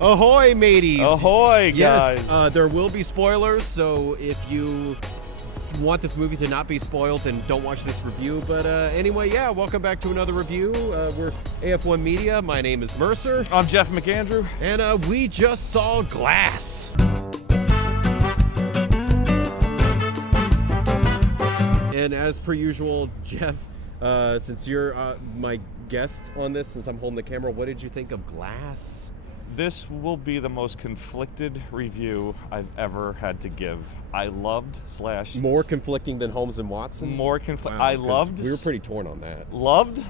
Ahoy, mateys! Ahoy, guys! Yes, there will be spoilers, so if you want this movie to not be spoiled, then don't watch this review. But anyway, yeah, welcome back to another review. We're AF1 Media. My name is Mercer. I'm Jeff McAndrew. And we just saw Glass. And as per usual, Jeff, since you're my guest on this, since I'm holding the camera, what did you think of Glass? This will be the most conflicted review I've ever had to give. I loved / More conflicting than Holmes and Watson? More conflict. Wow, I loved. We were pretty torn on that. Loved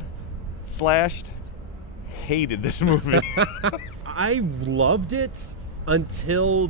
/ hated this movie. I loved it until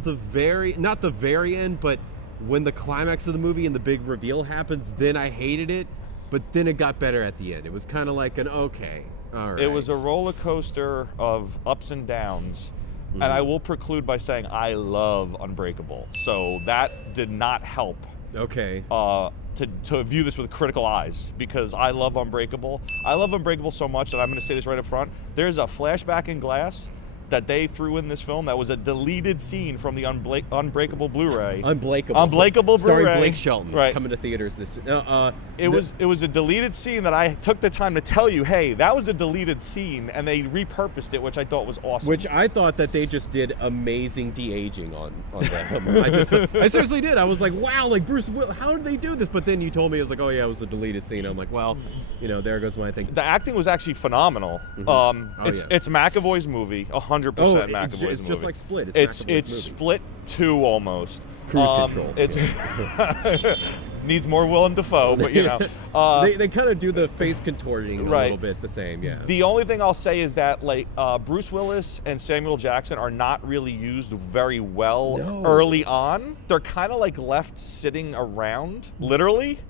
not the very end, but when the climax of the movie and the big reveal happens, then I hated it. But then it got better at the end. It was kind of like an okay. All right. It was a roller coaster of ups and downs. And I will preclude by saying I love Unbreakable. So that did not help okay. To view this with critical eyes, because I love Unbreakable. I love Unbreakable so much that I'm going to say this right up front. There's a flashback in Glass that they threw in this film that was a deleted scene from the Unbreakable Blu-ray. Unbreakable Blu-ray. Starring Blake Shelton. Right. Coming to theaters this It was a deleted scene that I took the time to tell you, hey, that was a deleted scene, and they repurposed it, which I thought was awesome. Which I thought that they just did amazing de-aging on that. I seriously did. I was like, wow, like Bruce Willis, how did they do this? But then you told me it was like, oh yeah, it was a deleted scene. I'm like, well, there goes my thing. The acting was actually phenomenal. It's McAvoy's movie, 100% McAvoy's movie. It's just like Split. It's Split 2 almost. Cruise Control. It needs more Willem Dafoe, but they kind of do the face contorting a little bit the same. Yeah. The only thing I'll say is that Bruce Willis and Samuel Jackson are not really used very well early on. They're kind of like left sitting around, literally.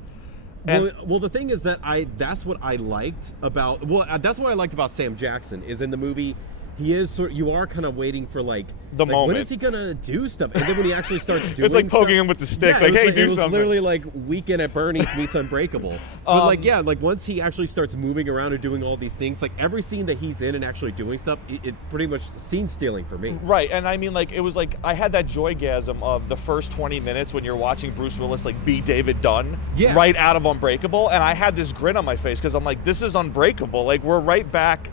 Well, the thing is that that's what I liked about Sam Jackson is in the movie. He is you are kind of waiting for the moment. When is he gonna do stuff? And then when he actually starts doing it's like poking him with the stick, hey, do something. It was literally like Weekend at Bernie's meets Unbreakable. But once he actually starts moving around and doing all these things, like every scene that he's in and actually doing stuff, it pretty much scene stealing for me. Right, and I mean it was like I had that joygasm of the first 20 minutes when you're watching Bruce Willis be David Dunn right out of Unbreakable, and I had this grin on my face because I'm like, this is Unbreakable. Like we're right back.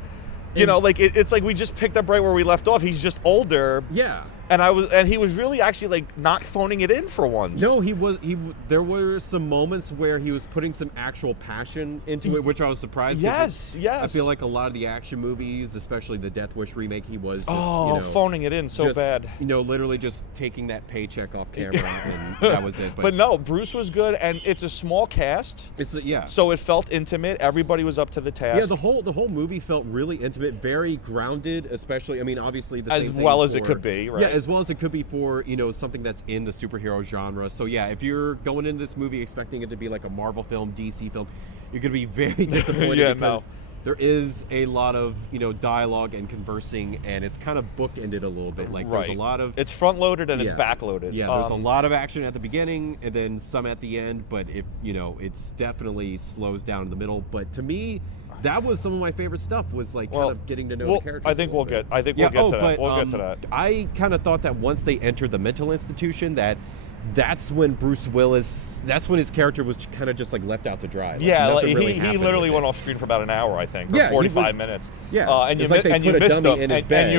It's like we just picked up right where we left off. He's just older. Yeah. And he was really actually not phoning it in for once. No, there were some moments where he was putting some actual passion into it, which I was surprised. Yes. I feel like a lot of the action movies, especially the Death Wish remake, he was just, phoning it in so bad. Literally just taking that paycheck off camera and that was it. But no, Bruce was good, and it's a small cast. So it felt intimate. Everybody was up to the task. Yeah, the whole movie felt really intimate, very grounded, especially. I mean, obviously the as same well thing as it could be, right? Yeah, as well as it could be for something that's in the superhero genre. So yeah, if you're going into this movie expecting it to be like a Marvel film, DC film, you're gonna be very disappointed because there is a lot of dialogue and conversing, and it's kind of bookended a little bit. There's a lot of it's front loaded and it's back loaded. Yeah, there's a lot of action at the beginning and then some at the end, but it's definitely slows down in the middle. But to me, that was some of my favorite stuff. Was kind of getting to know the characters. I think we'll get to that. We'll get to that. I kind of thought that once they entered the mental institution, that's when Bruce Willis, that's when his character was kind of just left out to dry. He literally went off screen for about an hour, I think, or 45 minutes. Yeah, and you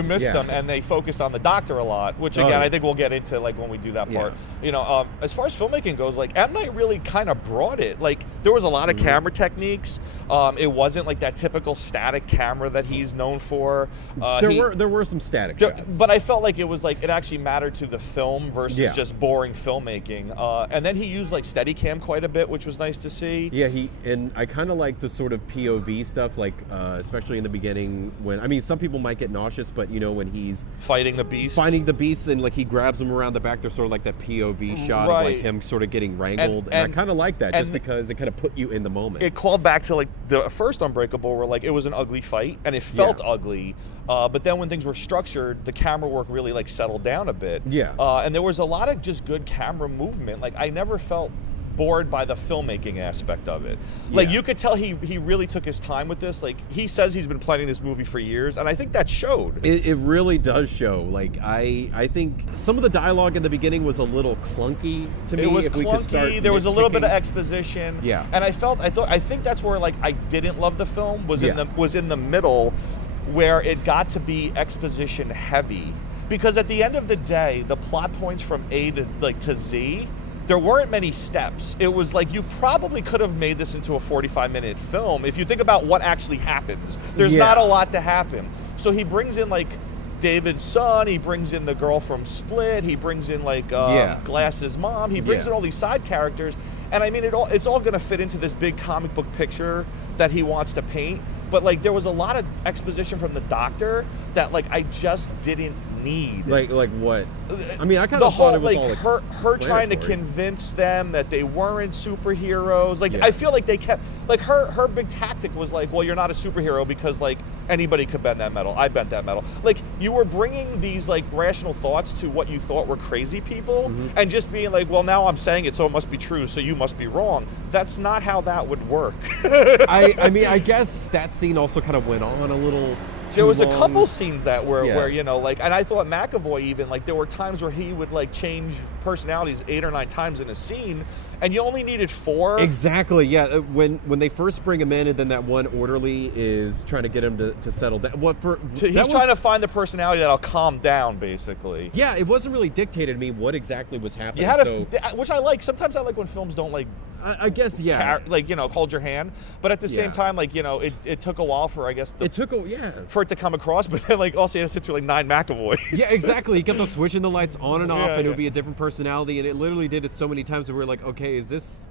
missed them, and they focused on the doctor a lot, which again I think we'll get into when we do that part. As far as filmmaking goes, M. Night really kind of brought it. There was a lot of camera techniques. It wasn't that typical static camera that he's known for. There were some static shots, but I felt like it was it actually mattered to the film versus just boring filmmaking. And then he used Steadicam quite a bit, which was nice to see. Yeah, and I kind of like the sort of POV stuff, especially in the beginning when some people might get nauseous, but when he's fighting the beast, and he grabs him around the back, there's sort of that POV shot of him sort of getting wrangled, and I kind of like that just because it kind of put you in the moment. It called back to the first Unbreakable, where it was an ugly fight and it felt ugly. But then when things were structured, the camera work really settled down a bit. Yeah. And there was a lot of just good camera movement. I never felt bored by the filmmaking aspect of it. Like, you could tell he really took his time with this. Like, he says he's been planning this movie for years, and I think that showed. It really does show. Like, I think some of the dialogue in the beginning was a little clunky to me. It was clunky. There was a little bit of exposition. Yeah. And I think that's where, like, I didn't love the film, was in the middle, where it got to be exposition heavy. Because at the end of the day, the plot points from A to Z, there weren't many steps. It was like, you probably could have made this into a 45-minute film if you think about what actually happens. There's not a lot to happen. So he brings in, like, David's son, he brings in the girl from Split, he brings in, like, Glass's mom, he brings in all these side characters, and I mean, it's all gonna fit into this big comic book picture that he wants to paint, but, like, there was a lot of exposition from the Doctor that, like, I just didn't need. Like what? I mean, I kind of thought it was like all her trying to convince them that they weren't superheroes. Like, Yeah. I feel like they kept, like, her big tactic was like, well, you're not a superhero because, like, anybody could bend that metal. I bent that metal. Like, you were bringing these, like, rational thoughts to what you thought were crazy people, and just being like, well, now I'm saying it, so it must be true, so you must be wrong. That's not how that would work. I mean, I guess that scene also kind of went on a little. There was a couple scenes that where, you know, like, and I thought McAvoy even, like, there were times where he would, like, change personalities 8 or 9 times in a scene, and you only needed 4. Exactly, yeah. When they first bring him in, and then that one orderly is trying to get him to settle down. He's trying to find the personality that'll calm down, basically. Yeah, it wasn't really dictated to me what exactly was happening. You had which I like. Sometimes I like when films don't, like, I guess, yeah. Like, you know, hold your hand. But at the same time, like, you know, it took a while for, I guess, for it to come across. But then, like, also you had to sit through, like, 9 McAvoys. Yeah, exactly. He kept on switching the lights on and off, and it would be a different personality. And it literally did it so many times that we were like, okay, is this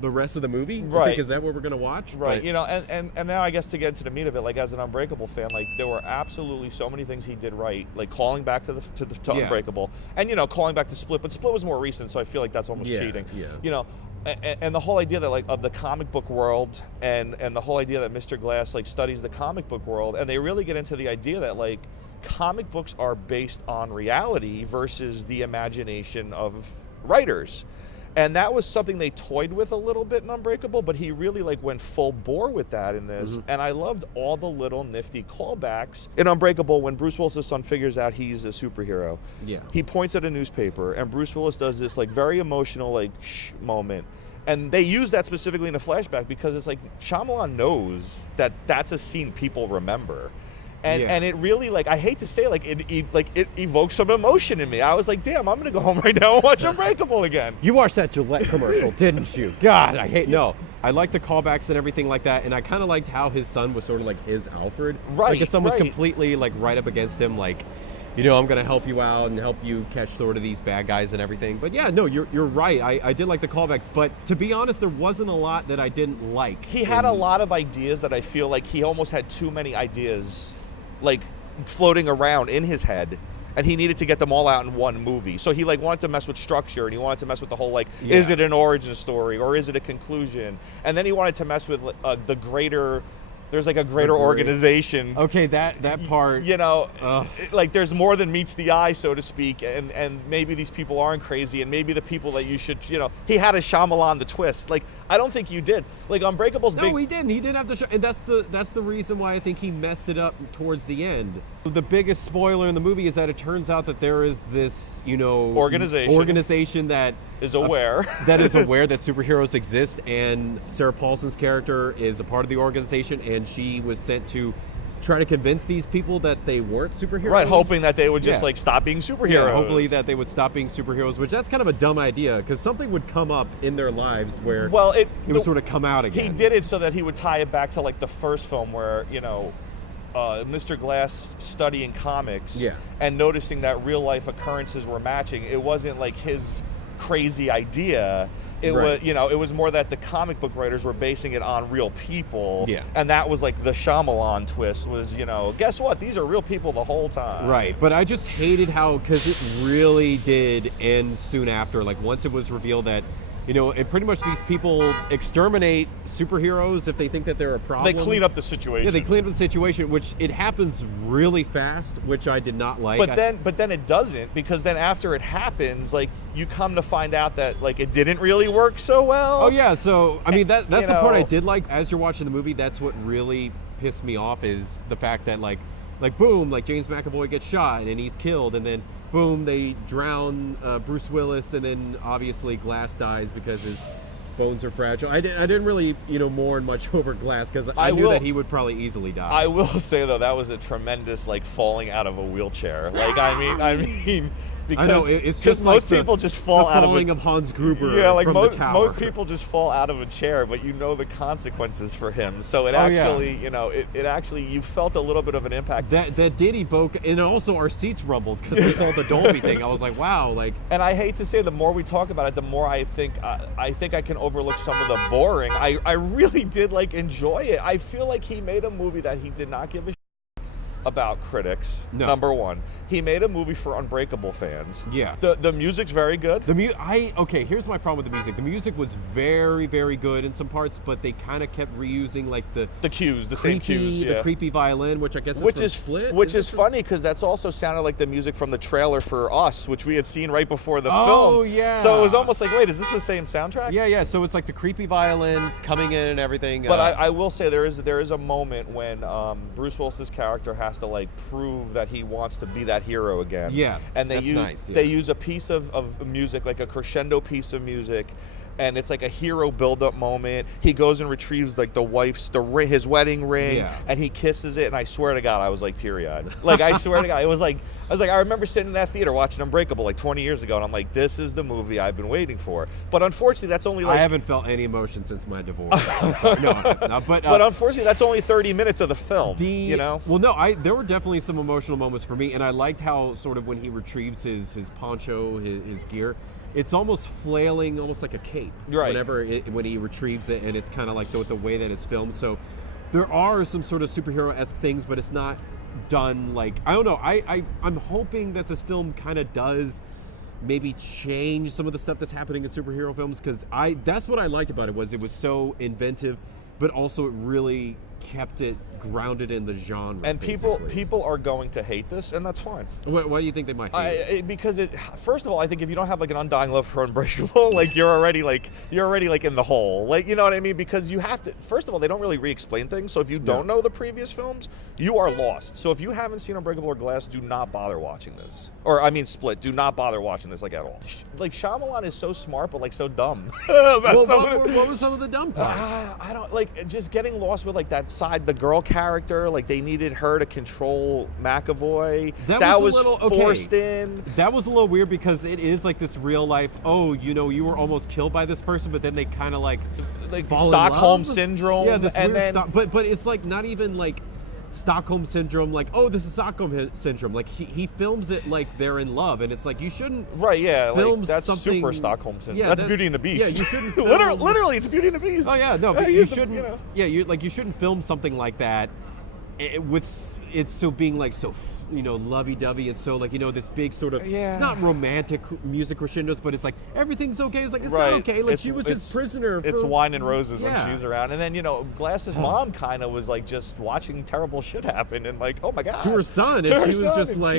the rest of the movie? Right. Like, is that what we're going to watch? Right. But, you know, and now I guess to get into the meat of it, like, as an Unbreakable fan, like, there were absolutely so many things he did right, like calling back to Unbreakable, and, you know, calling back to Split, but Split was more recent, so I feel like that's almost cheating. Yeah. You know, and the whole idea that, like, of the comic book world, and the whole idea that Mr. Glass, like, studies the comic book world, and they really get into the idea that, like, comic books are based on reality versus the imagination of writers. And that was something they toyed with a little bit in Unbreakable, but he really, like, went full bore with that in this. And I loved all the little nifty callbacks. In Unbreakable, when Bruce Willis' son figures out he's a superhero, he points at a newspaper, and Bruce Willis does this, like, very emotional, like, shh moment. And they use that specifically in a flashback because it's like, Shyamalan knows that that's a scene people remember. And it really, like, I hate to say, like, it evokes some emotion in me. I was like, damn, I'm gonna go home right now and watch Unbreakable again. You watched that Gillette commercial, didn't you? God, No, I liked the callbacks and everything like that, and I kind of liked how his son was sort of like his Alfred. Right. Like, his son was completely, like, right up against him, like, you know, I'm gonna help you out and help you catch sort of these bad guys and everything. But yeah, no, you're right. I did like the callbacks, but to be honest, there wasn't a lot that I didn't like. He had a lot of ideas that I feel like he almost had too many ideas, like, floating around in his head, and he needed to get them all out in one movie. So he, like, wanted to mess with structure, and he wanted to mess with the whole, like, is it an origin story or is it a conclusion? And then he wanted to mess with the greater, there's, like, a greater organization. Okay, that part. You know, like, there's more than meets the eye, so to speak, and maybe these people aren't crazy, and maybe the people that you should, you know, he had a Shyamalan the twist. Like, I don't think you did. Like, Unbreakable's big. No, he didn't. He didn't have to show, and that's the reason why I think he messed it up towards the end. The biggest spoiler in the movie is that it turns out that there is this, you know, organization that is aware that superheroes exist, and Sarah Paulson's character is a part of the organization, and she was sent to try to convince these people that they weren't superheroes. Right, hoping that they would just like stop being superheroes. Yeah, hopefully that they would stop being superheroes, which that's kind of a dumb idea, because something would come up in their lives where it would sort of come out again. He did it so that he would tie it back to, like, the first film where, you know, Mr. Glass studying comics and noticing that real life occurrences were matching. It wasn't like his crazy idea. It was, you know, it was more that the comic book writers were basing it on real people. Yeah. And that was, like, the Shyamalan twist was, you know, guess what? These are real people the whole time. Right. But I just hated how, because it really did end soon after. Like, once it was revealed that and pretty much these people exterminate superheroes if they think that they're a problem. They clean up the situation. Yeah, they clean up the situation, which it happens really fast, which I did not like. But then it doesn't, because then after it happens, like, you come to find out that, like, it didn't really work so well. Oh yeah, so I mean that's the part I did like. As you're watching the movie, that's what really pissed me off, is the fact that like boom, like James McAvoy gets shot and he's killed, and then boom, they drown Bruce Willis, and then obviously Glass dies because his bones are fragile. I didn't really mourn much over Glass, because I knew that he would probably easily die. I will say though, that was a tremendous like falling out of a wheelchair. Like I mean. Because, I know, it's just like most people just fall out of falling of Hans Gruber. Yeah, like from the tower. most people just fall out of a chair, but the consequences for him. So it actually, it actually, you felt a little bit of an impact. That did evoke, and also our seats rumbled because we saw the Dolby thing. I was like, wow, like. And I hate to say, the more we talk about it, the more I think I can overlook some of the boring. I really did enjoy it. I feel like he made a movie that he did not give a about critics. No. Number one, he made a movie for Unbreakable fans. Yeah. The music's very good. Okay, here's my problem with the music. The music was very, very good in some parts, but they kind of kept reusing the cues, the same cues, the creepy violin, which I guess is Split. Which is funny, because that's also sounded like the music from the trailer for Us, which we had seen right before the film. Oh yeah. So it was almost like, wait, is this the same soundtrack? Yeah. So it's like the creepy violin coming in and everything. But I will say there is a moment when Bruce Willis's character has to prove that he wants to be that hero again. Yeah, and that's nice. Yeah. They use a piece of music, like a crescendo piece of music, and it's like a hero build-up moment. He goes and retrieves his wedding ring, and he kisses it. And I swear to God, I was teary-eyed. I swear to God, I was like, I remember sitting in that theater watching Unbreakable 20 years ago, and I'm like, this is the movie I've been waiting for. But unfortunately, that's only I haven't felt any emotion since my divorce. I'm sorry. No, but unfortunately, that's only 30 minutes of the film. Well, no, there were definitely some emotional moments for me, and I liked how sort of when he retrieves his poncho, his gear. It's almost flailing, almost like a cape. Right. When he retrieves it, and it's kind of like the way that it's filmed. So there are some sort of superhero-esque things, but it's not done I don't know. I'm hoping that this film kind of does maybe change some of the stuff that's happening in superhero films, because that's what I liked about it, was so inventive, but also it really kept it grounded in the genre. And people are going to hate this, and that's fine. Why do you think they might hate it? Because first of all, I think if you don't have an undying love for Unbreakable, you're already in the hole. You know what I mean? Because you have to. First of all, they don't really re-explain things. So if you don't know the previous films, you are lost. So if you haven't seen Unbreakable or Glass, do not bother watching this. Or I mean, Split. Do not bother watching this at all. Shyamalan is so smart, but so dumb. What were some of the dumb parts? I don't just getting lost with the girl character. They needed her to control McAvoy. That was forced in. That was a little weird, because it is this real life. Oh, you were almost killed by this person, but then they kind of fall Stockholm in love? syndrome. Yeah, this weird but it's not even Stockholm syndrome, this is Stockholm syndrome. He films it they're in love, and it's you shouldn't film that's something, super Stockholm syndrome. Yeah, that's Beauty and the Beast. Yeah, you shouldn't film, literally it's Beauty and the Beast. Oh yeah, no, but you shouldn't. You shouldn't film something like that with it being so lovey-dovey, and so this big sort of not romantic music crescendos, but it's everything's okay. It's it's not okay. She was his prisoner. It's wine and roses when she's around, and then Glass's mom kind of was just watching terrible shit happen, and oh my God, to her son, and she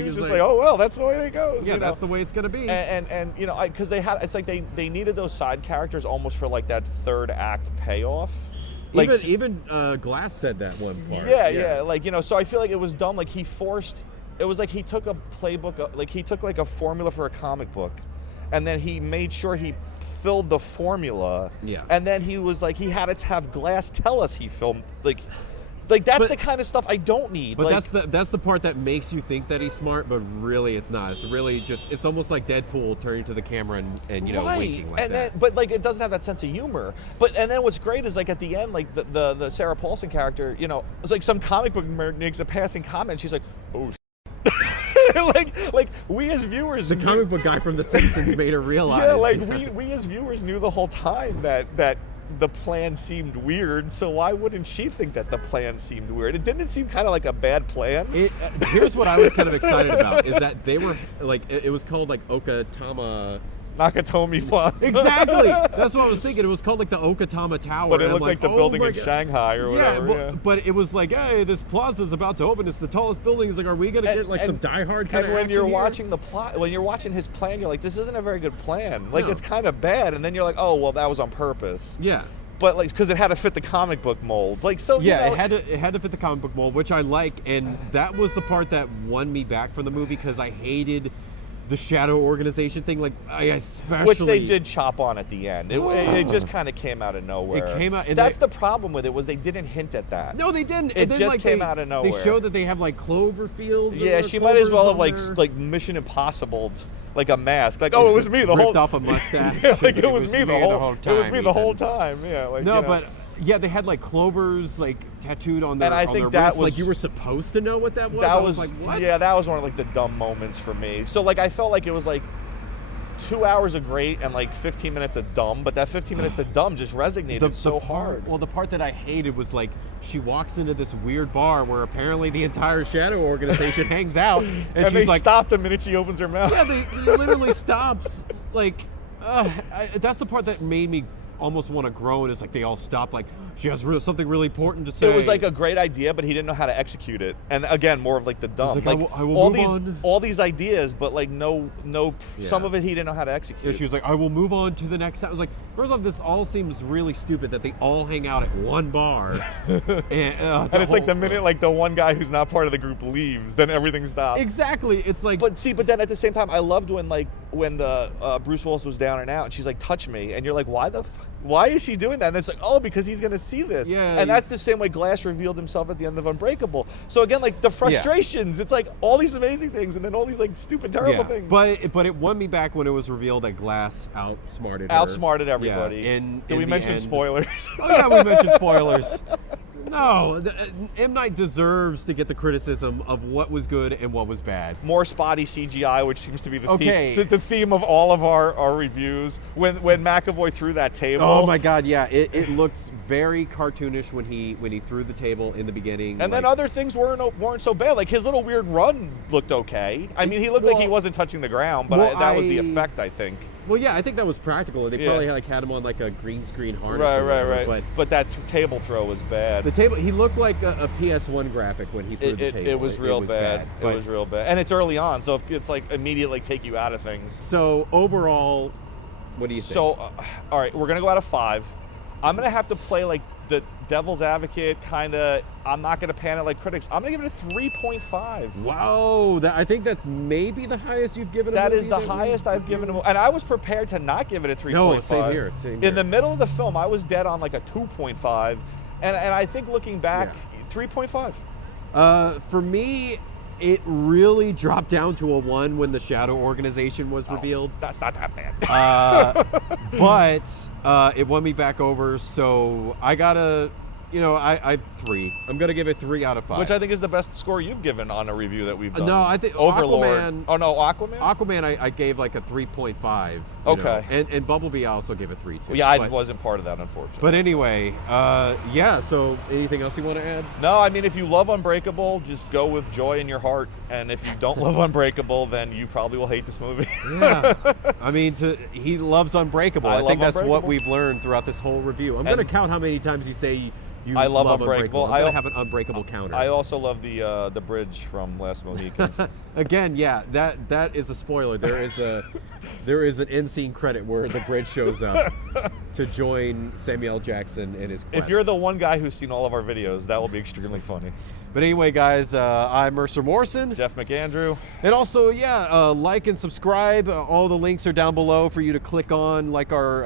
was just oh well, that's the way it goes. Yeah, that's the way it's gonna be. And because they had, it's they needed those side characters almost for that third act payoff. Even Glass said that one part. Yeah. So I feel it was dumb. He forced. It was he took a playbook, he took a formula for a comic book, and then he made sure he filled the formula. Yeah. And then he was he had to have Glass tell us he filmed that's the kind of stuff I don't need. But that's the part that makes you think that he's smart, but really it's not. It's really it's almost like Deadpool turning to the camera and winking and that. Then, but it doesn't have that sense of humor. And then what's great is at the end, the Sarah Paulson character, it's some comic book makes a passing comment. She's oh. We as viewers, the comic book guy from The Simpsons made her realize. We as viewers knew the whole time that the plan seemed weird. So why wouldn't she think that the plan seemed weird? It didn't seem kind of a bad plan. Here's what I was kind of excited about is that they were it was called Okatama Nakatomi Plaza. Exactly. That's what I was thinking. It was called like the Okatama Tower. But it looked like the building in Shanghai or whatever. Yeah, but it was like, hey, this plaza's about to open. It's the tallest building. It's like, are we gonna get like some Die Hard kind of? And when you're watching the plot, when you're watching his plan, you're like, this isn't a very good plan. Like, it's kind of bad. And then you're like, oh, well, that was on purpose. Yeah. But like, because it had to fit the comic book mold, like so. Yeah, you know, it had to fit the comic book mold, which I like, and that was the part that won me back from the movie because I hated the Shadow Organization thing. Like, I especially, which they did chop on at the end. It just kind of came out of nowhere. It came out. That's the problem with it, was they didn't hint at that. No, they didn't. It just came out of nowhere. They showed that they have like clover fields. Yeah, she might as well have like Mission Impossible. Like a mask, like, oh, it was me the whole. Ripped off a mustache. Yeah, like it was me the whole time. It was me the whole time. Yeah, like no, but yeah, they had like clovers like tattooed on their. And I think that wrists. Was like you were supposed to know what that was. That was like, what? Yeah, that was one of like the dumb moments for me. So like I felt like it was like 2 hours of great and like 15 minutes of dumb, but that 15 minutes of dumb just resonated so hard. Well, the part that I hated was like she walks into this weird bar where apparently the entire Shadow Organization hangs out, and she's they like, stop the minute she opens her mouth. Yeah, they literally stops. Like, that's the part that made me almost want to groan. Is like they all stop. Like she has something really important to say. It was like a great idea, but he didn't know how to execute it. And again, more of like the dumb. Like, I will all these ideas, but like no. Some of it he didn't know how to execute. Yeah, she was like, I will move on to the next. I was like, first off, this all seems really stupid that they all hang out at one bar, and it's like the minute like the one guy who's not part of the group leaves, then everything stops. Exactly. It's like, but then at the same time, I loved when the Bruce Willis was down and out, and she's like, touch me, and you're like, why is she doing that? And it's like, oh, because he's gonna see this. Yeah. And that's the same way Glass revealed himself at the end of Unbreakable. So again, like the frustrations, it's like all these amazing things and then all these like stupid, terrible things. But it won me back when it was revealed that Glass outsmarted everybody. Yeah. Did we mention spoilers? Oh yeah, we mentioned spoilers. No, M. Night deserves to get the criticism of what was good and what was bad. More spotty CGI, which seems to be the theme of all of our reviews. When McAvoy threw that table. Oh my God, yeah, it looked very cartoonish when he threw the table in the beginning. And then other things weren't so bad. Like his little weird run looked okay. I mean, he looked like he wasn't touching the ground, but that was the effect, I think. Well, yeah, I think that was practical. They probably had him on like a green screen harness. Right. But that table throw was bad. The table, he looked like a PS1 graphic when he threw the table. It was real bad. It was real bad. And it's early on, so it's like immediately take you out of things. So overall, what do you think? So, all right, we're going to go out of 5. I'm going to have to play like the devil's advocate, kind of. I'm not going to pan it like critics. I'm going to give it a 3.5. Wow, I think that's maybe the highest you've given a movie. That is the highest I've given a movie. And I was prepared to not give it a 3.5. No, same here. In the middle of the film, I was dead on like a 2.5. And I think looking back, 3.5. For me, it really dropped down to a 1 when the Shadow Organization was revealed. That's not that bad. But it won me back over, so I gotta, I 3. I'm gonna give it 3 out of 5. Which I think is the best score you've given on a review that we've done. No, I think Overlord. Aquaman. Oh no, Aquaman. Aquaman, I gave like a 3.5. Okay. And Bumblebee, I also gave a 3 too. Well, yeah, I wasn't part of that, unfortunately. But anyway, So anything else you want to add? No, I mean, if you love Unbreakable, just go with joy in your heart. And if you don't love Unbreakable, then you probably will hate this movie. Yeah. I mean, he loves Unbreakable. I think that's what we've learned throughout this whole review. I'm going to count how many times you say I love Unbreakable. I have an Unbreakable counter. I also love the bridge from Last Mohicans. Again, yeah, that is a spoiler. There is an end scene credit where the bridge shows up to join Samuel Jackson in his quest. If you're the one guy who's seen all of our videos, that will be extremely funny. But anyway, guys, I'm Mercer Morrison. Jeff McAndrew. And also, like and subscribe. All the links are down below for you to click on, like our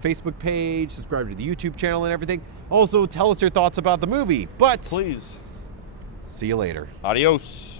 Facebook page, subscribe to the YouTube channel and everything. Also, tell us your thoughts about the movie. But please, see you later. Adios.